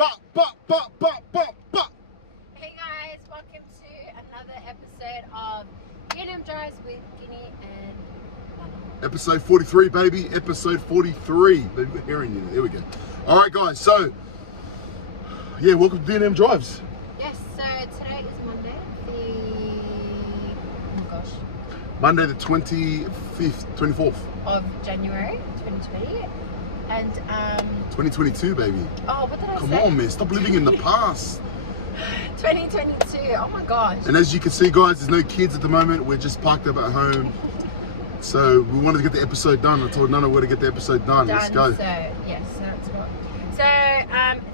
Hey guys, welcome to another episode of Kini Drives with Kini and Lana. Episode 43, baby. Episode 43. Baby, we're hearing you. There we go. All right, guys. So, yeah, welcome to D&M Drives. Yes, so today is Monday, Monday the 24th. of January 2020. And 2022, baby. oh, what did I Come say? on, man. Stop living in the past. 2022. Oh my gosh. And as you can see, guys, there's no kids at the moment. We're just parked up at home. So we wanted to get the episode done. I told Nana where to get the episode done. Let's go. So yes, so that's what. So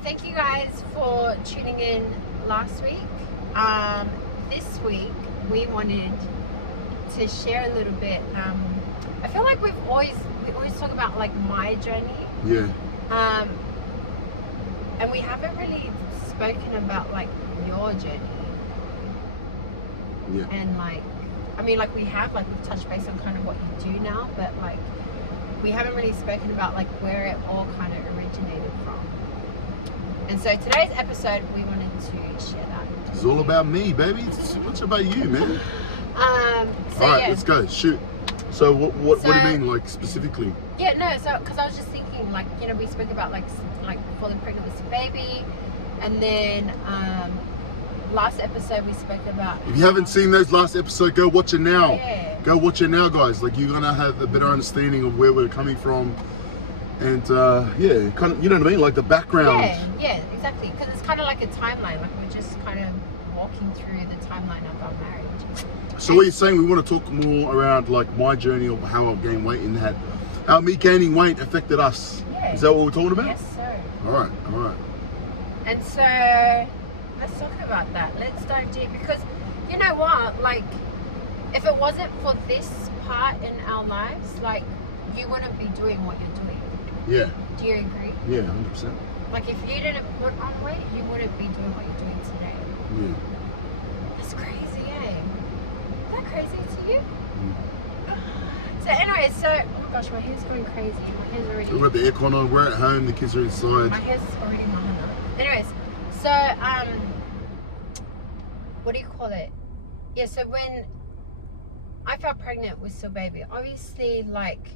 thank you guys for tuning in last week. This week we wanted to share a little bit. I feel like we always talk about like my journey. Yeah. And we haven't really spoken about like your journey. Yeah. And like, I mean, like we've touched base on kind of what you do now, but like we haven't really spoken about like where it all kind of originated from. And so today's episode, we wanted to share that. It's all about me, baby. It's much about you, man. So All right, yeah. let's go. Shoot. So what do you So- mean, like, specifically? Yeah, no, so because I was just thinking, like, you know, we spoke about like falling pregnant with a baby, and then last episode we spoke about. If you haven't seen those last episode, go watch it now. Yeah. Go watch it now, guys. Like, you're gonna have a better understanding of where we're coming from, and yeah, kind of, you know what I mean, like the background. Yeah, exactly. Because it's kind of like a timeline. Like we're just kind of walking through the timeline of our marriage. So what you're saying, we want to talk more around like my journey of how I gained weight and how me gaining weight affected us. Yeah. Is that what we're talking about? Yes, sir. All right. And so let's talk about that. Let's dive deep, because you know what? Like, if it wasn't for this part in our lives, like you wouldn't be doing what you're doing. Yeah. Do you agree? Yeah, 100%. Like if you didn't put on weight, you wouldn't be doing what you're doing today. Yeah. That's crazy, eh? Is that crazy to you? Mm. So anyway, so oh my gosh, my hair's going crazy. My hair's already. We've got the aircon on. We're at home. The kids are inside. My hair's already mahana. Anyways, so what do you call it? Yeah, so when I felt pregnant with Sil baby, obviously like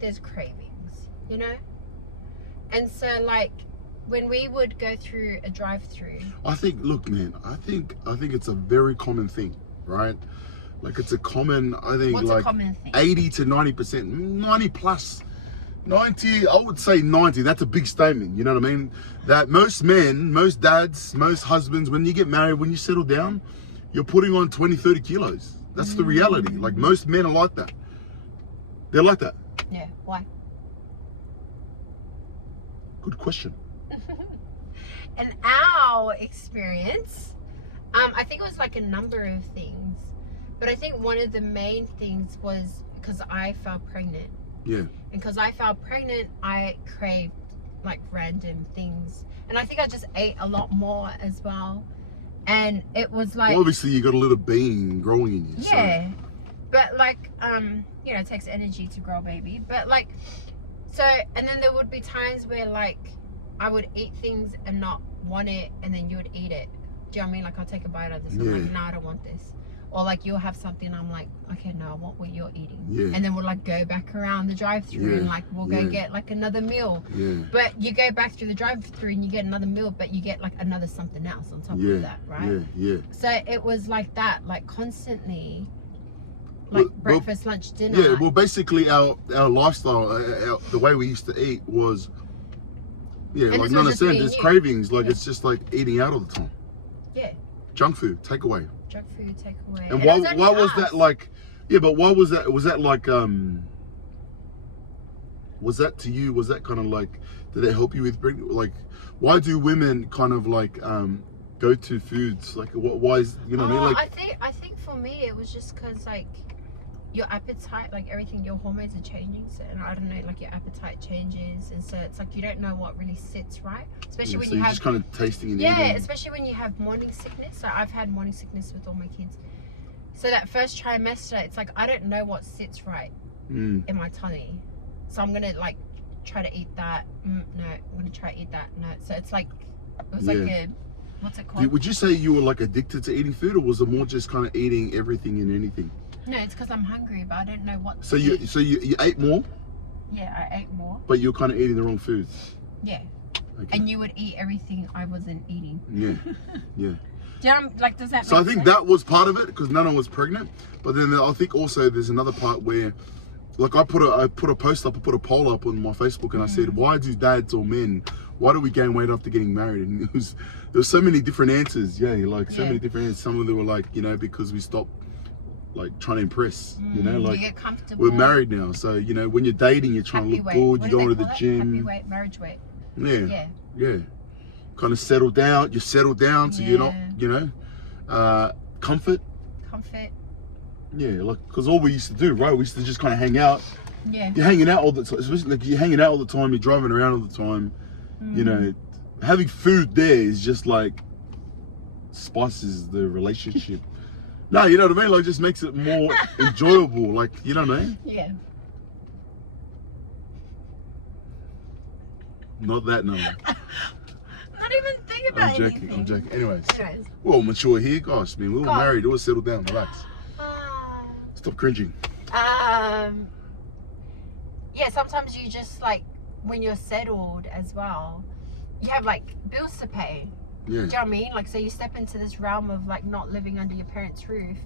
there's cravings, you know? And so like when we would go through a drive-through. I think, look, man, I think it's a very common thing, right? Like it's a common, I think, What's like a common thing? 80 to 90%, 90 plus, 90. I would say 90. That's a big statement. You know what I mean? That most men, most dads, most husbands, when you get married, when you settle down, you're putting on 20, 30 kilos. That's the reality. Like most men are like that. They're like that. Yeah, why? Good question. In our experience, I think it was like a number of things, but I think one of the main things was because I fell pregnant. Yeah. And because I felt pregnant, I craved like random things, and I think I just ate a lot more as well. And it was like, Well, obviously, you got a little being growing in you. yeah, but like you know, it takes energy to grow a baby, but like, so, and then there would be times where like I would eat things and not want it, and then you would eat it. Do you know what I mean? Like I'll take a bite of this, and I'm like, nah, I don't want this. Or like you'll have something, I'm like, okay, no, I want what you're eating. Yeah. And then we'll like go back around the drive-through and like we'll go get like another meal. Yeah. But you go back through the drive-through and you get another meal, but you get like another something else on top of that, right? Yeah. So it was like that, like constantly, like breakfast, lunch, dinner. Yeah, well, basically our lifestyle, the way we used to eat was, yeah, And like this was Nana just said, being there's you. cravings. Like it's just like eating out all the time. Yeah. Junk food, takeaway. Junk food, takeaway. And it why only was us. that like? Yeah, but why was that? Was that like Was that to you? Was that kind of like? Did it help you with like? Why do women kind of like go to foods like? Why is, you know what I mean? Like I think for me it was just because like your appetite, like everything, your hormones are changing. So, and I don't know, like your appetite changes, and so it's like you don't know what really sits right, especially when so you you're have just kind of tasting and yeah, eating. especially when you have morning sickness. So I've had morning sickness with all my kids. So that first trimester, it's like I don't know what sits right in my tummy. So I'm gonna like try to eat that. No, I'm gonna try to eat that. No. So it's like It was like a, what's it called? Would you say you were like addicted to eating food, or was it more just kind of eating everything and anything? No, it's because I'm hungry, but I don't know what. So you ate more? Yeah, I ate more. But you're kind of eating the wrong foods. Yeah. Okay. And you would eat everything I wasn't eating. Yeah, yeah. Like, does that? So I make think sense? that was part of it because Nana was pregnant. But then I think also there's another part where, like I put a post up, I put a poll up on my Facebook, and I said, why do dads or men, why do we gain weight after getting married? And there was so many different answers. Yeah, like so many different answers. Some of them were like, you know, because we stopped like trying to impress. You know, like you get comfortable. we're married now, so you know when you're dating, you're trying to look good. You go to the gym. Happy weight, marriage weight. Yeah. Yeah. Kind of settle down. You settle down, so you're not, you know, comfort. Comfort. Yeah, like because all we used to do, right? We used to just kind of hang out. Yeah. You're hanging out all the time. Especially like you're hanging out all the time. You're driving around all the time. You know, having food there is just like spices the relationship. No, you know what I mean? Like just makes it more enjoyable. Like, you know what I mean? Yeah. Not that number. Not even think about anything. I'm joking. Anyways, we're all mature here. Gosh, man, we're all married. We're all settled down. Relax. Stop cringing. Yeah, sometimes you just like, when you're settled as well, you have like bills to pay. Yeah. Do you know what I mean? Like, so you step into this realm of like not living under your parents' roof,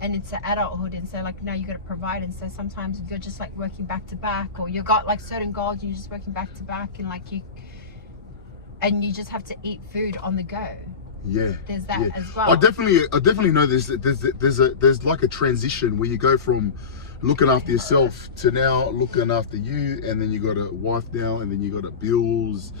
and it's adulthood, and so like now you got to provide, and so sometimes you're just like working back to back, or you got like certain goals and you're just working back to back, and like you just have to eat food on the go. Yeah, there's that as well. I definitely know there's like a transition where you go from looking after yourself to now looking after you, and then you got a wife now, and then you got bills.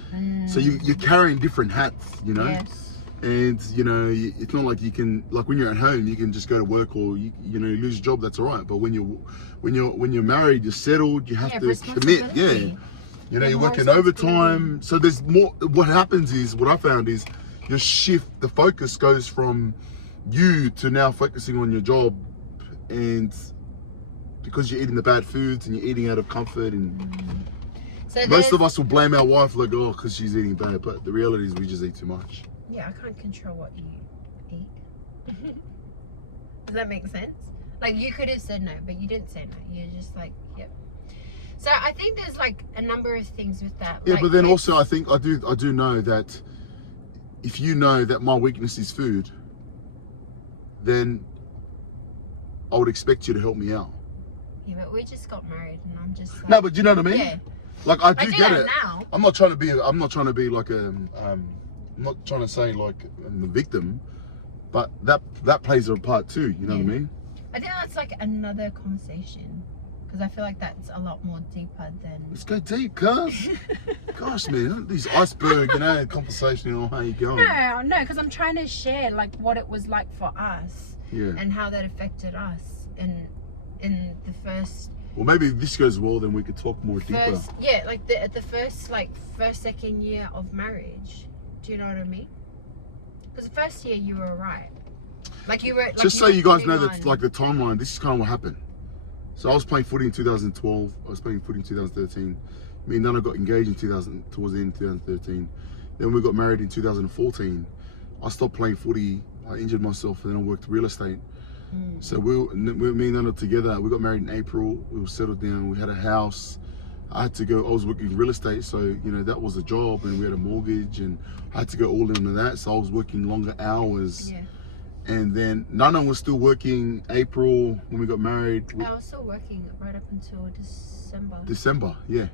So you're carrying different hats, you know. Yes. And you know, it's not like you can, like when you're at home, you can just go to work, or you know, you lose your job, that's all right. But when you're married, you're settled, you have to commit. Yeah, you know, you're working overtime. So there's more. What happens is, what I found is, your shift, the focus goes from you to now focusing on your job, and because you're eating the bad foods and you're eating out of comfort, and so most of us will blame our wife, like, oh, because she's eating bad, but the reality is we just eat too much. Yeah, I can't control what you eat. Does that make sense? Like, you could have said no, but you didn't say no. You're just like, yep. So I think there's like a number of things with that. Yeah, like, but then also I think I do know that if you know that my weakness is food, then I would expect you to help me out. Yeah, but we just got married, and I'm just like, no, but you know what I mean? Yeah. Like I do get it. Now. I'm not trying to be like I'm not trying to say like I'm the victim, but that plays a part too. You know what I mean? I think that's like another conversation, because I feel like that's a lot more deeper than. Let's go deep, cuz. Gosh, man, these iceberg, you know, conversation on how you going. No, because I'm trying to share like what it was like for us, and how that affected us in the first. Well, maybe if this goes well, then we could talk more deeper. Yeah, like the first second year of marriage. Do you know what I mean? Because the first year you were right. Like you were. Like, just so you guys know that, like the timeline. This is kind of what happened. So I was playing footy in 2012. I was playing footy in 2013. Me and Nana got engaged in towards the end of 2013. Then we got married in 2014. I stopped playing footy. I injured myself, and then I worked real estate. So me and Nana together. We got married in April. We were settled down. We had a house. I had to go. I was working real estate, so you know that was a job, and we had a mortgage, and I had to go all into that. So I was working longer hours. Yeah. And then Nana was still working April when we got married. I was still working right up until December. December, yeah.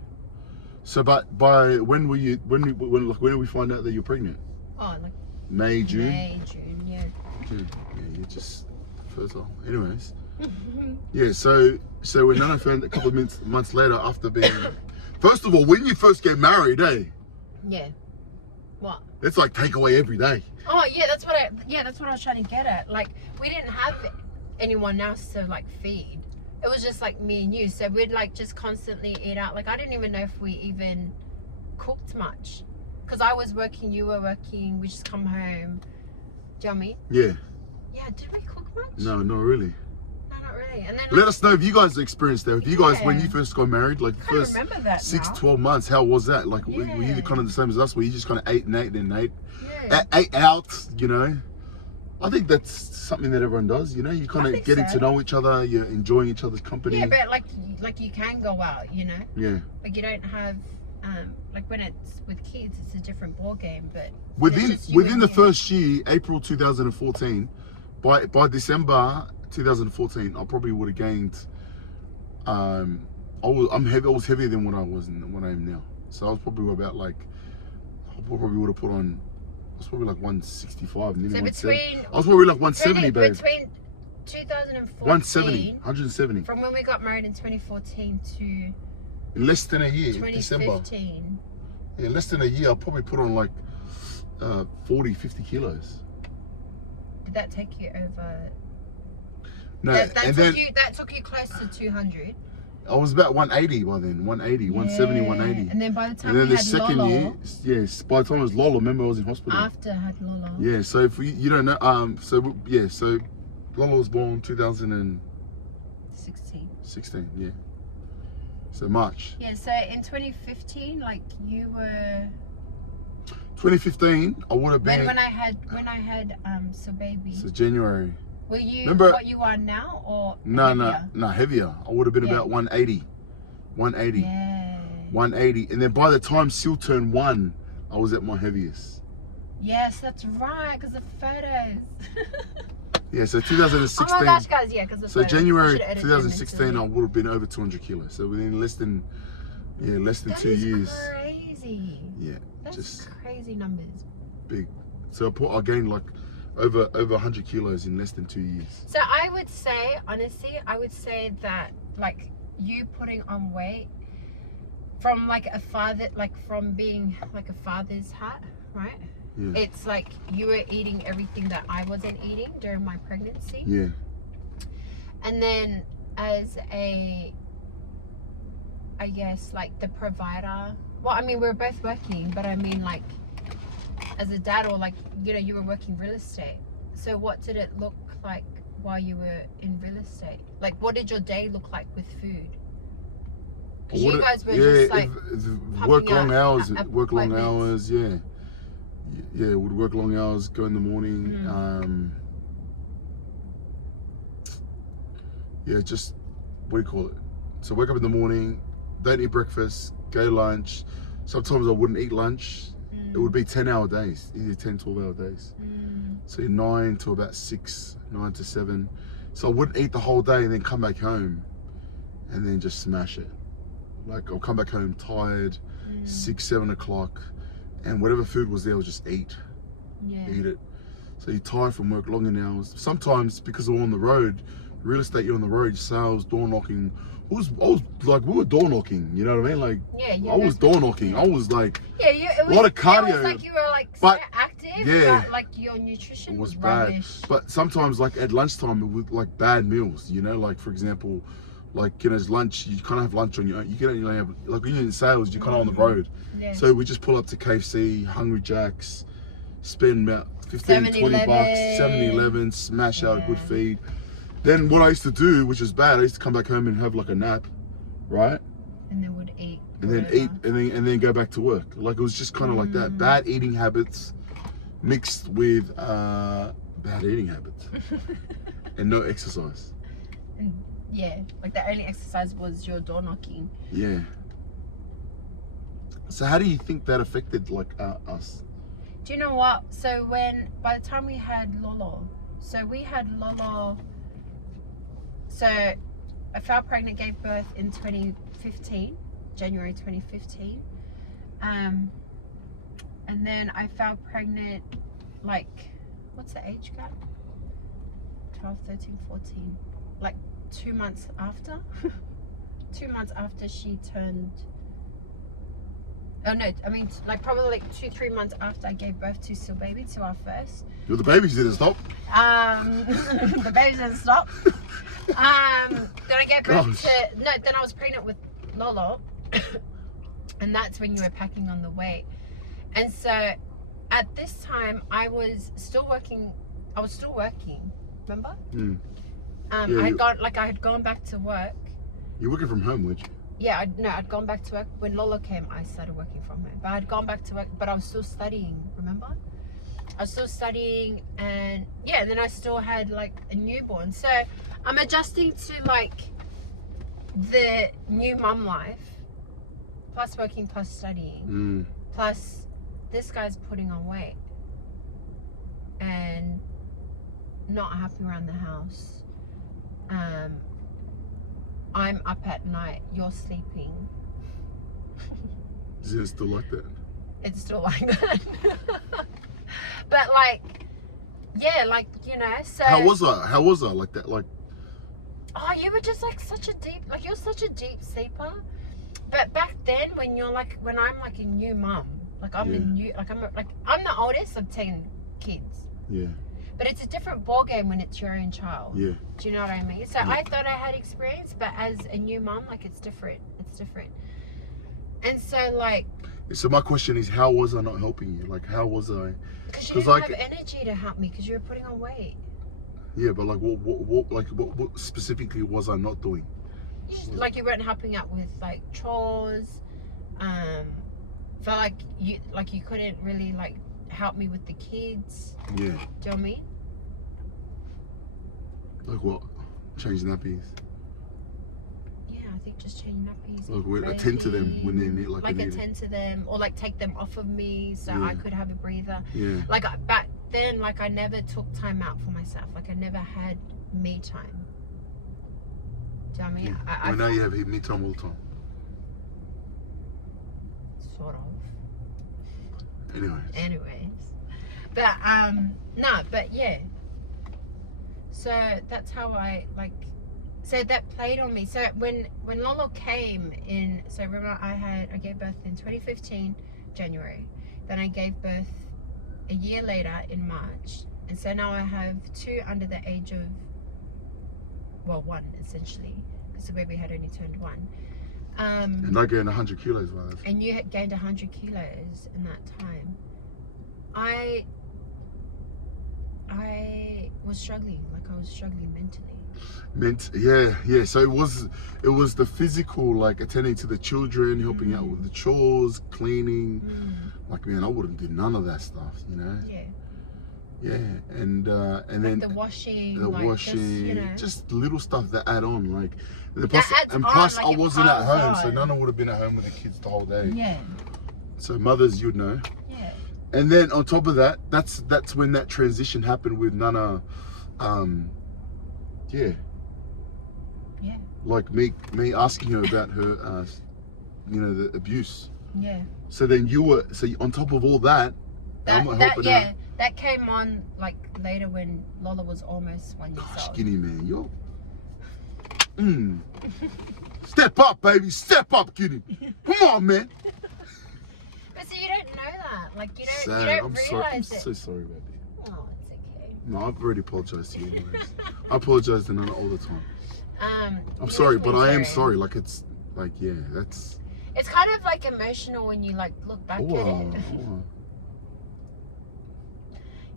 So, but by when did we find out that you're pregnant? Oh, like May, June. May, June, yeah. June. Yeah, you're just fertile. Anyways, yeah. So when Nana found a couple of months later after being, first of all, when you first get married, Yeah. What? It's like takeaway every day. Oh yeah, that's what I was trying to get at. Like, we didn't have anyone else to like feed. It was just like me and you, so we'd like just constantly eat out. Like, I didn't even know if we even cooked much, because I was working, you were working, we just come home. Do you know what I mean? Yeah. Yeah, did we cook much? No, not really. No, not really. And then Let us know if you guys experienced that. If you guys, when Yeah. you first got married, like I the can't first remember that 6 now. 12 months, how was that? Like, were you Yeah. kind of the same as us? Were you just kind of ate and ate and ate? Yeah. Ate out, you know? I think that's something that everyone does, you know? You kind I of think getting so. to know each other, you're enjoying each other's company. Yeah, but like you can go out, you know. Yeah. Like you don't have like when it's with kids, it's a different ball game. But Within the first year, April 2014, by December 2014, I probably would have gained. I was heavier than what I am now. So I was probably about like, I probably would have put on. I was probably like 165, nearly So 170. I was probably like 170, babe. Between 2014, 170. from when we got married in 2014 to In less than a year, December. 2015. In less than a year, I probably put on like 40, 50 kilos. Did that take you over? No, that took you close to 200. I was about 180 by then, 180, 170, 180. And then by the time And then we the had second Lolo, year, yes, by the time it was Lolo, remember I was in hospital. after I had Lolo. Yeah, so if you don't know, so Lolo was born 2016, 16. yeah. So March. Yeah, so in 2015, like you were 2015, I would have been. when I had so baby. So January. Were you Remember, what you are now or No, heavier? heavier. I would have been Yeah. about 180. 180. Yeah. 180. And then by the time Seal turned 1, I was at my heaviest. Yes, that's right, because the photos. Yeah, so 2016. Oh my gosh, guys, yeah, because the So photos. January I should edit them 2016, into I it. would have been over 200 kilos. So within less than That 2 is years. crazy. Yeah, That's just crazy numbers. big. So I gained like over 100 kilos in less than 2 years. So I would say, honestly, that like you putting on weight from like a father, like from being like a father's hat, right? Yeah. It's like you were eating everything that I wasn't eating during my pregnancy. Yeah. And then as I guess like the provider, well, I mean, we're both working, but I mean like as a dad, or like, you know, you were working real estate. So what did it look like while you were in real estate? Like, what did your day look like with food? Because you guys were just like work long hours, appointments. yeah. Yeah, would work long hours, go in the morning. Yeah, just, what do you call it? So wake up in the morning, don't eat breakfast, go lunch. Sometimes I wouldn't eat lunch. It would be 10-hour days, either 10, 12-hour days. So 9 to about 6, 9 to 7. So I wouldn't eat the whole day and then come back home and then just smash it. Like, I'll come back home tired, 6, 7 o'clock, and whatever food was there, I'll just eat it. So you're tired from work, long hours. Sometimes, because we're on the road, real estate, you're on the road, sales, door knocking. I was like, we were door knocking, you know what I mean? Like, I was door knocking. I was like, a lot of cardio. It was like you were like but, so active, yeah, but like your nutrition was bad. rubbish. But sometimes, like at lunchtime, it was like bad meals, you know, like for example, like, you know, lunch, you can't have lunch on your own. You can only have, like when you're in sales, you're kind of on the road. Yeah. So we just pull up to KFC, Hungry Jack's, spend about 15, 20 bucks, 7-Eleven, smash out a good feed. Then what I used to do, which is bad, I used to come back home and have like a nap, right? And then would eat. And then eat, and then go back to work. Like, it was just kind of like that. Bad eating habits mixed with bad eating habits and no exercise. And yeah, like the only exercise was your door knocking. Yeah. So how do you think that affected like us? Do you know what? So by the time we had Lolo, so I fell pregnant, gave birth in 2015, January 2015. And then I fell pregnant, like, what's the age gap? 12, 13, 14. Like 2 months after? 2 months after she turned... Oh no, I mean like probably like 2-3 months after I gave birth to Seal Baby, to our first. Well, the babies didn't stop. The babies didn't stop. Then I gave birth then I was pregnant with Lolo. And that's when you were packing on the weight. And so at this time I was still working, remember? Yeah, I had gone back to work. You're working from home, weren't you? Yeah, I'd gone back to work. When Lola came, I started working from home. But I'd gone back to work, but I was still studying, remember? I was still studying, and yeah, then I still had like a newborn. So I'm adjusting to like the new mum life, plus working, plus studying, plus this guy's putting on weight and not happy around the house. I'm up at night, you're sleeping. Is it still like that? It's still like that. But like, yeah, like, you know, so How was I like that? Like, oh, you were just like you're such a deep sleeper. But back then, when I'm like a new mum, like I'm I'm the oldest of 10 kids. yeah. But it's a different ball game when it's your own child. Yeah. Do you know what I mean? So I thought I had experience, but as a new mum, like it's different. It's different. And so like. So my question is, how was I not helping you? Like, how was I? Because you didn't have energy to help me because you were putting on weight. Yeah, but like, what specifically was I not doing? Like you weren't helping out with like chores. Felt like you couldn't really like help me with the kids. Yeah. Do you know what I mean? Like what? Change nappies. Yeah, I think just change nappies. Like we attend to them when they need like attend to them, or like take them off of me so I could have a breather. Yeah. Like back then, like I never took time out for myself. Like I never had me time. Do you know what I mean? Yeah. Now you have me time all the time. Sort of. Anyways. But but yeah. So that's how I like. So that played on me. So when Lolo came in, so remember I gave birth in 2015 January. Then I gave birth a year later in March, and so now I have 2 under the age of, well, 1 essentially, because the baby had only turned 1. And I gained 100 kilos, right? And you had gained 100 kilos in that time. I was struggling, like I was struggling mentally. Yeah. So it was the physical, like attending to the children, helping out with the chores, cleaning. Like, man, I wouldn't do none of that stuff, you know. Yeah, and like then the washing, just little stuff that add on, like plus like I wasn't at home, so Nana would have been at home with the kids the whole day. Yeah. So mothers, you'd know. Yeah. And then on top of that, that's when that transition happened with Nana. Yeah. Like me asking her about her, the abuse. Yeah. So then on top of all that, I'm not helping her. That came on like later when Lola was almost 1 year old. Kini, man, yo. Step up, baby, step up, Kini. Come on, man. But see, you don't know that. Like you don't I'm realize sorry. I'm it. so sorry, baby. Oh, it's okay. No, I've already apologized to you anyways. I apologize to Nana all the time. I'm sorry, but I am sorry. Like it's like that's. It's kind of like emotional when you like look back at it.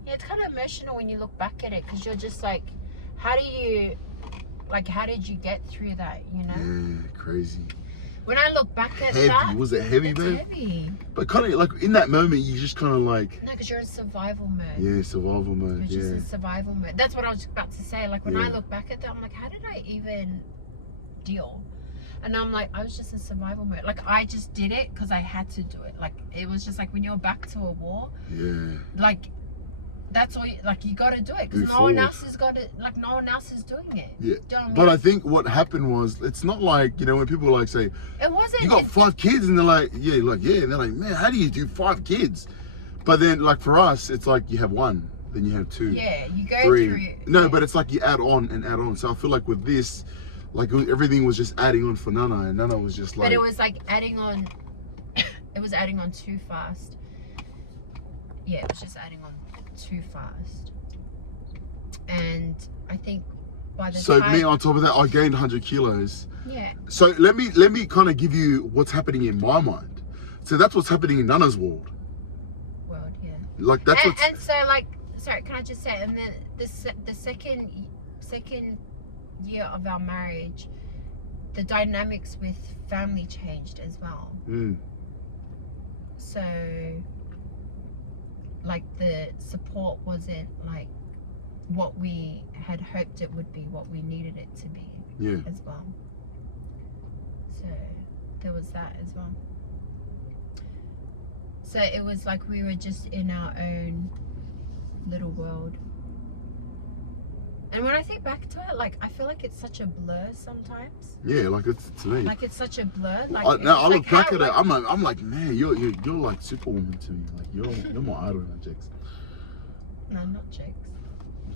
Yeah, it's kind of emotional when you look back at it because you're just like, how did you get through that? You know? Yeah, crazy. When I look back at heavy. that, Was it heavy, babe? Heavy. But kind of like in that moment, you just kind of like. No, because you're in survival mode. Yeah, survival mode. You're just in survival mode. That's what I was about to say. Like when I look back at that, I'm like, how did I even deal? And I'm like, I was just in survival mode. Like I just did it because I had to do it. Like it was just like when you're back to a war. Yeah. Like. That's all you got to do it because no one else is doing it. Yeah. Do you know what I mean? But I think what happened was, it's not like, when people like say, it wasn't. You got 5 kids, and they're like, and they're like, man, how do you do 5 kids? But then, like for us, it's like you have 1, then you have 2. Yeah, you go 3. through it. No, but it's like you add on and add on. So I feel like with this, like everything was just adding on for Nana, and Nana was just like. But it was like adding on. It was adding on too fast. Yeah, it was just adding on too fast. And I think by the time... me on top of that, I gained 100 kilos. Yeah. So let me kind of give you what's happening in my mind. So that's what's happening in Nana's world. Yeah. Like that's and so like, sorry, can I just say, and then the second year of our marriage, the dynamics with family changed as well. So like the support wasn't like what we had hoped it would be, what we needed it to be as well. So there was that as well. So it was like we were just in our own little world. And when I think back to it, like I feel like it's such a blur sometimes. Yeah, like it's to me. Like it's such a blur. Like I look back at it. I'm like, man, you're like Superwoman to me. Like you're my idol, man, Jex. No, not Jex.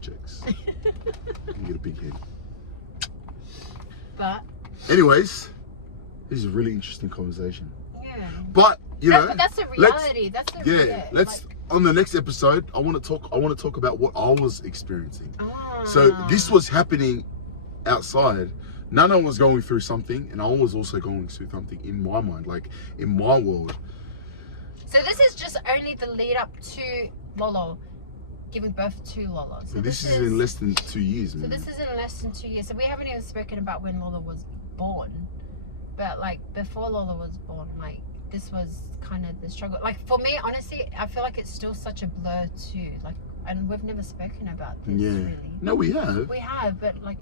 Jex. You get a big head. But. Anyways, this is a really interesting conversation. Yeah. But you know, but that's the reality. That's the reality. Let's on the next episode. I want to talk about what I was experiencing. So this was happening outside. Nana was going through something, and I was also going through something in my mind, like in my world. So this is just only the lead up to Lolo giving birth to Lolo. So this is in less than 2 years, man. So this is in less than 2 years. So we haven't even spoken about when Lolo was born. But like before Lolo was born, like this was kind of the struggle. Like for me, honestly, I feel like it's still such a blur too. Like, and we've never spoken about this really. No, we have. We have, but like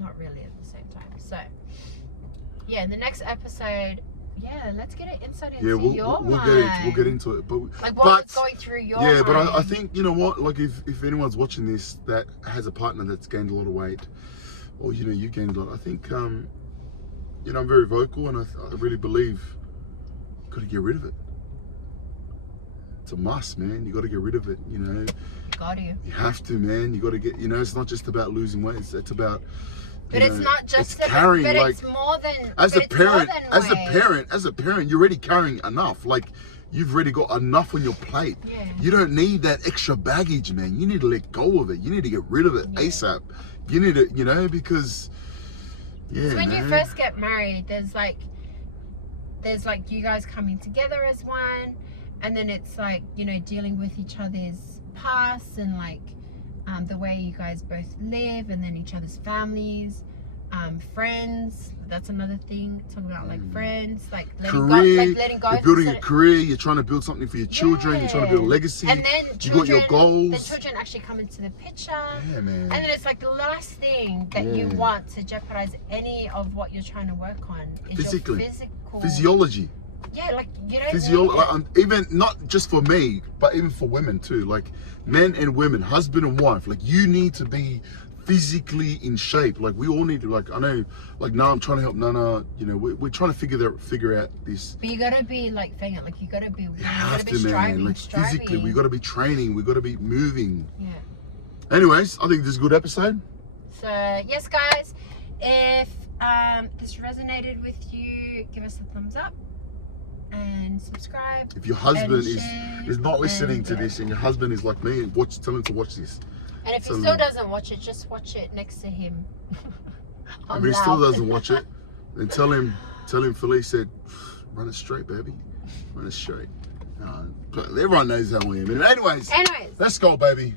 not really at the same time. So yeah, in the next episode, let's get an insight into your mind. We'll get into it. But like what's going through your mind. Yeah, but I think, you know what, like if anyone's watching this that has a partner that's gained a lot of weight, or you know, you gained a lot, I think you know, I'm very vocal, and I really believe you got to get rid of it. It's a must, man. You got to get rid of it. You know, you have to, man. You got to get. You know, it's not just about losing weight. It's about. But it's not just it's carrying. But like, it's more than. As a parent, you're already carrying enough. Like, you've already got enough on your plate. Yeah. You don't need that extra baggage, man. You need to let go of it. You need to get rid of it ASAP. You need to, you know, because. Yeah, so when you first get married, there's like you guys coming together as one, and then it's like, you know, dealing with each other's past and like the way you guys both live, and then each other's families, friends. That's another thing. Talking about like friends, like letting go. You're building a career. You're trying to build something for your children. You're trying to build a legacy. And then you got your goals. The children actually come into the picture. Yeah, man. And then it's like the last thing that you want to jeopardize any of what you're trying to work on is your physical physiology. Yeah, like you don't even not just for me, but even for women too. Like men and women, husband and wife. Like you need to be physically in shape. Like we all need to. Like I know. Like now I'm trying to help Nana. You know, we're trying to figure out this. But you gotta be like saying it. Like you gotta be. You have to, man. Like physically, we gotta be training. We gotta be moving. Yeah. Anyways, I think this is a good episode. So yes, guys, if this resonated with you, give us a thumbs up and subscribe. If your husband is not listening to this, and your husband is like me, tell him to watch this. And if he still doesn't watch it, just watch it next to him. If he still doesn't watch it, then tell him Felice said, run it straight, baby. Run it straight. Everyone knows how we am. Anyways, let's go, baby.